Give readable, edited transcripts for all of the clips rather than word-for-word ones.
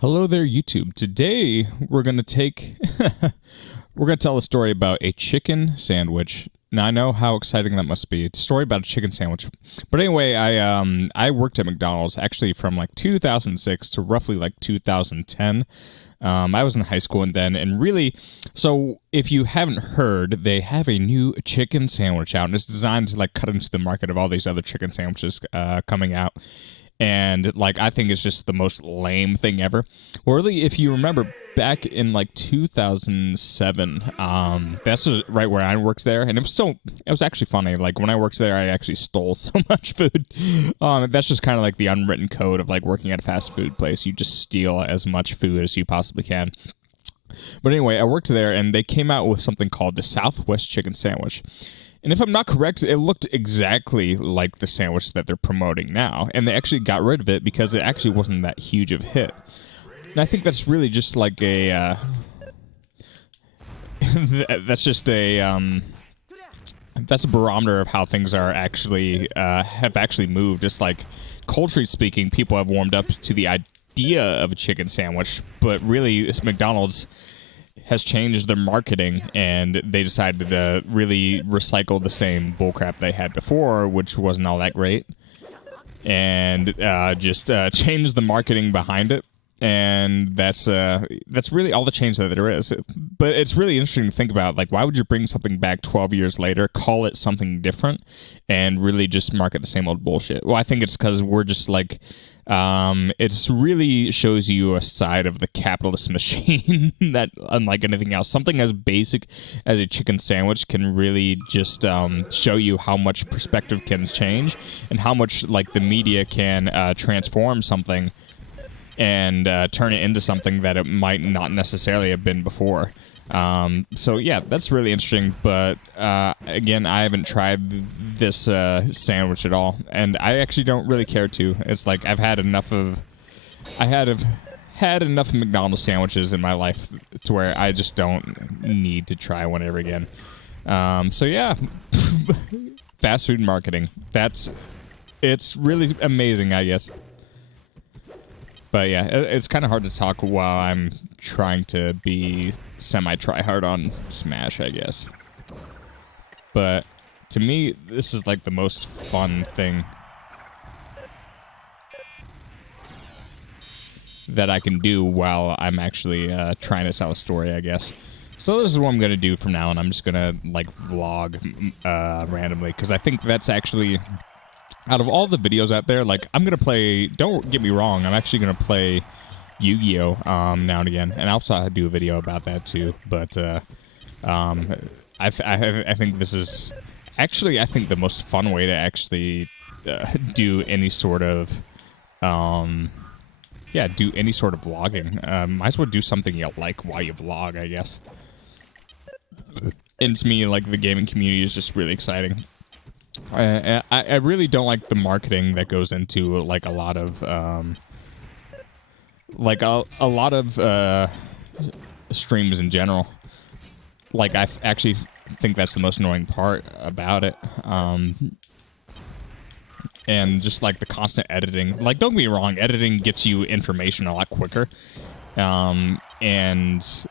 Hello there, YouTube. Today we're gonna we're gonna tell a story about a chicken sandwich. Now I know how exciting that must be. It's a story about a chicken sandwich. But anyway, I worked at McDonald's actually from like 2006 to roughly like 2010. I was in high school and really, so if you haven't heard, they have a new chicken sandwich out, and it's designed to like cut into the market of all these other chicken sandwiches coming out. And like I think it's just the most lame thing ever. Well, really, if you remember back in like 2007, that's right where I worked there, and it was actually funny. Like when I worked there, I actually stole so much food. That's just kind of like the unwritten code of like working at a fast food place. You just steal as much food as you possibly can. But anyway, I worked there, and they came out with something called the Southwest Chicken Sandwich. And if I'm not correct, it looked exactly like the sandwich that they're promoting now. And they actually got rid of it because it actually wasn't that huge of a hit. And I think that's really just like a... that's just a... that's a barometer of how things are actually... have actually moved. Just like, culturally speaking, people have warmed up to the idea of a chicken sandwich. But really, McDonald's has changed their marketing, and they decided to really recycle the same bullcrap they had before, which wasn't all that great, and just change the marketing behind it. And that's really all the change that there is. But it's really interesting to think about, like, why would you bring something back 12 years later, call it something different, and really just market the same old bullshit? Well, I think it's because we're just like... it really shows you a side of the capitalist machine that, unlike anything else, something as basic as a chicken sandwich can really just show you how much perspective can change and how much like the media can transform something and turn it into something that it might not necessarily have been before. So yeah, that's really interesting, but again, I haven't tried this sandwich at all, and I actually don't really care to. It's like I've had enough of McDonald's sandwiches in my life to where I just don't need to try one ever again. So yeah, fast food marketing. It's really amazing, I guess. But yeah, it's kind of hard to talk while I'm trying to be semi-try-hard on Smash, I guess. But to me, this is like the most fun thing that I can do while I'm actually trying to tell a story, I guess. So this is what I'm going to do from now on. I'm just going to like vlog randomly, because I think that's actually... out of all the videos out there, like, I'm going to play... Don't get me wrong, I'm actually going to play Yu-Gi-Oh! Now and again. And I'll also do a video about that, too. But, I think this is... Actually, I think the most fun way to actually do any sort of... yeah, do any sort of vlogging. Might as well do something you like while you vlog, I guess. And to me, like, the gaming community is just really exciting. I really don't like the marketing that goes into like a lot of streams in general. Like I actually think that's the most annoying part about it. And just like the constant editing. Like, don't get me wrong, editing gets you information a lot quicker. And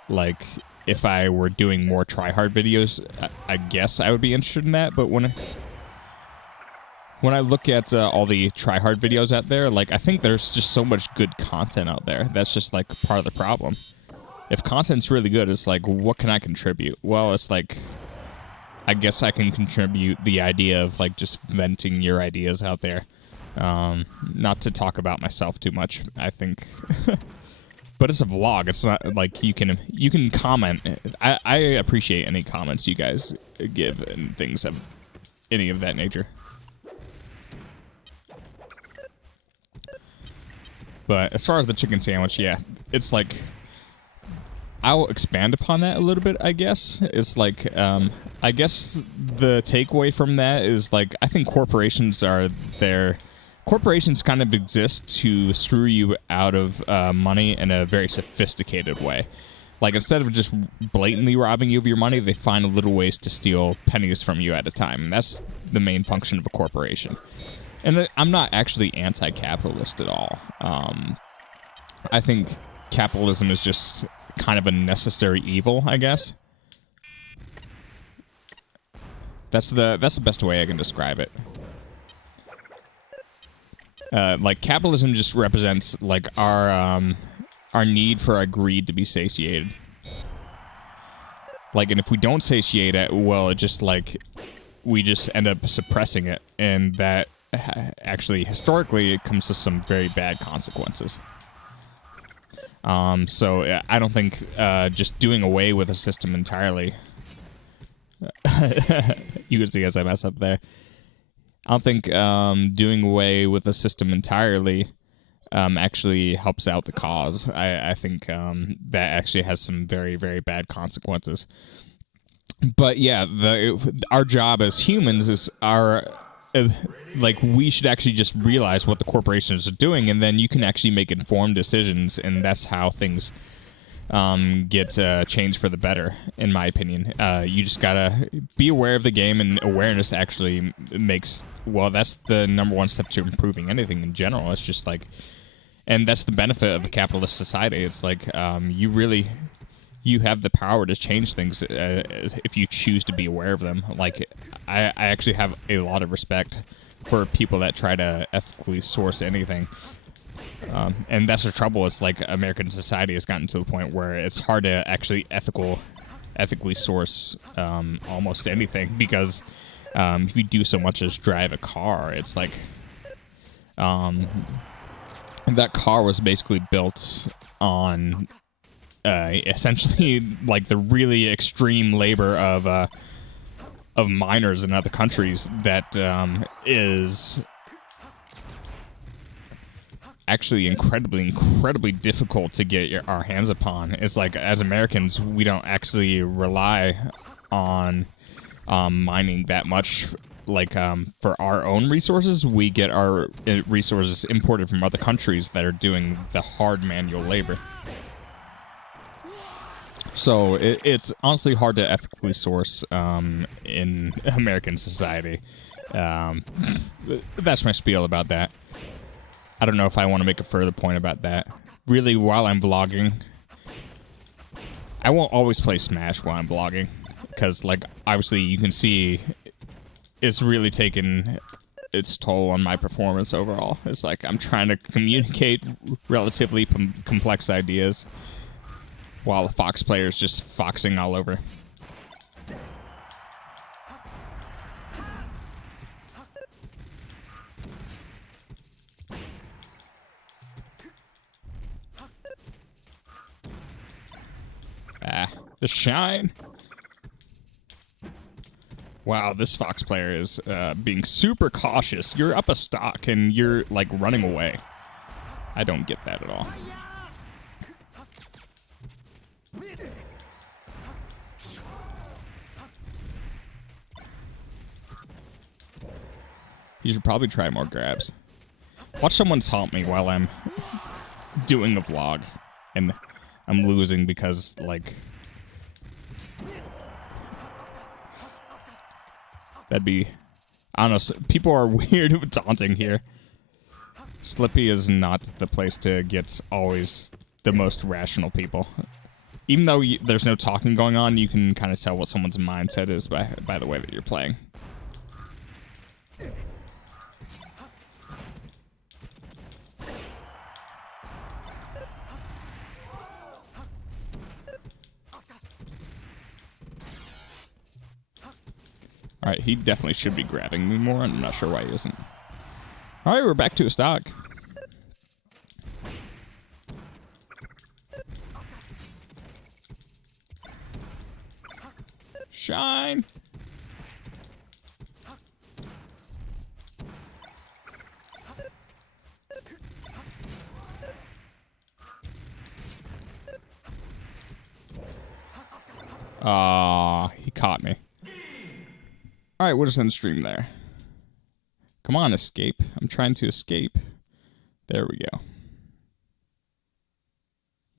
like if I were doing more try-hard videos, I guess I would be interested in that. But when I look at all the try-hard videos out there, like, I think there's just so much good content out there. That's just, like, part of the problem. If content's really good, it's like, what can I contribute? Well, it's like, I guess I can contribute the idea of, like, just venting your ideas out there. Not to talk about myself too much, I think. But it's a vlog. It's not, like, you can comment. I appreciate any comments you guys give and things of any of that nature. But as far as the chicken sandwich, yeah, it's like, I'll expand upon that a little bit, I guess. It's like, I guess the takeaway from that is, like, I think corporations are there. Corporations kind of exist to screw you out of money in a very sophisticated way. Like, instead of just blatantly robbing you of your money, they find little ways to steal pennies from you at a time. And that's the main function of a corporation. And I'm not actually anti-capitalist at all. I think capitalism is just kind of a necessary evil, I guess. That's the best way I can describe it. Like, capitalism just represents like our need for our greed to be satiated. Like, and if we don't satiate it, well, it just like we just end up suppressing it, and that actually historically it comes to some very bad consequences. So I don't think just doing away with a system entirely. You can see as I mess up there. I don't think doing away with a system entirely actually helps out the cause. I think that actually has some very, very bad consequences. But yeah, our job as humans is like, we should actually just realize what the corporations are doing, and then you can actually make informed decisions, and that's how things get changed for the better, in my opinion. You just gotta be aware of the game, and awareness actually makes, well, that's the number one step to improving anything in general. It's just like, and that's the benefit of a capitalist society. It's like, you have the power to change things if you choose to be aware of them. Like, I actually have a lot of respect for people that try to ethically source anything. And that's the trouble. It's like American society has gotten to the point where it's hard to actually ethically source almost anything, because if you do so much as drive a car, it's like that car was basically built on essentially like the really extreme labor of miners in other countries that is actually incredibly difficult to get our hands upon. It's like, as Americans, we don't actually rely on mining that much. Like, for our own resources, we get our resources imported from other countries that are doing the hard manual labor. So it's honestly hard to ethically source in American society. That's my spiel about that. I don't know if I want to make a further point about that. Really, while I'm vlogging, I won't always play Smash while I'm vlogging, because, like, obviously you can see it's really taken its toll on my performance overall. It's like I'm trying to communicate relatively complex ideas while the Fox player is just foxing all over. The shine. Wow, this Fox player is being super cautious. You're up a stock and you're, like, running away. I don't get that at all. You should probably try more grabs. Watch someone taunt me while I'm doing a vlog, and I'm losing because, like, that'd be, I don't know, people are weird with taunting here. Slippy is not the place to get always the most rational people. Even though there's no talking going on, you can kind of tell what someone's mindset is by the way that you're playing. Alright, he definitely should be grabbing me more. I'm not sure why he isn't. Alright, we're back to a stock. Shine! He caught me. Alright, we'll just end stream there. Come on, escape. I'm trying to escape. There we go.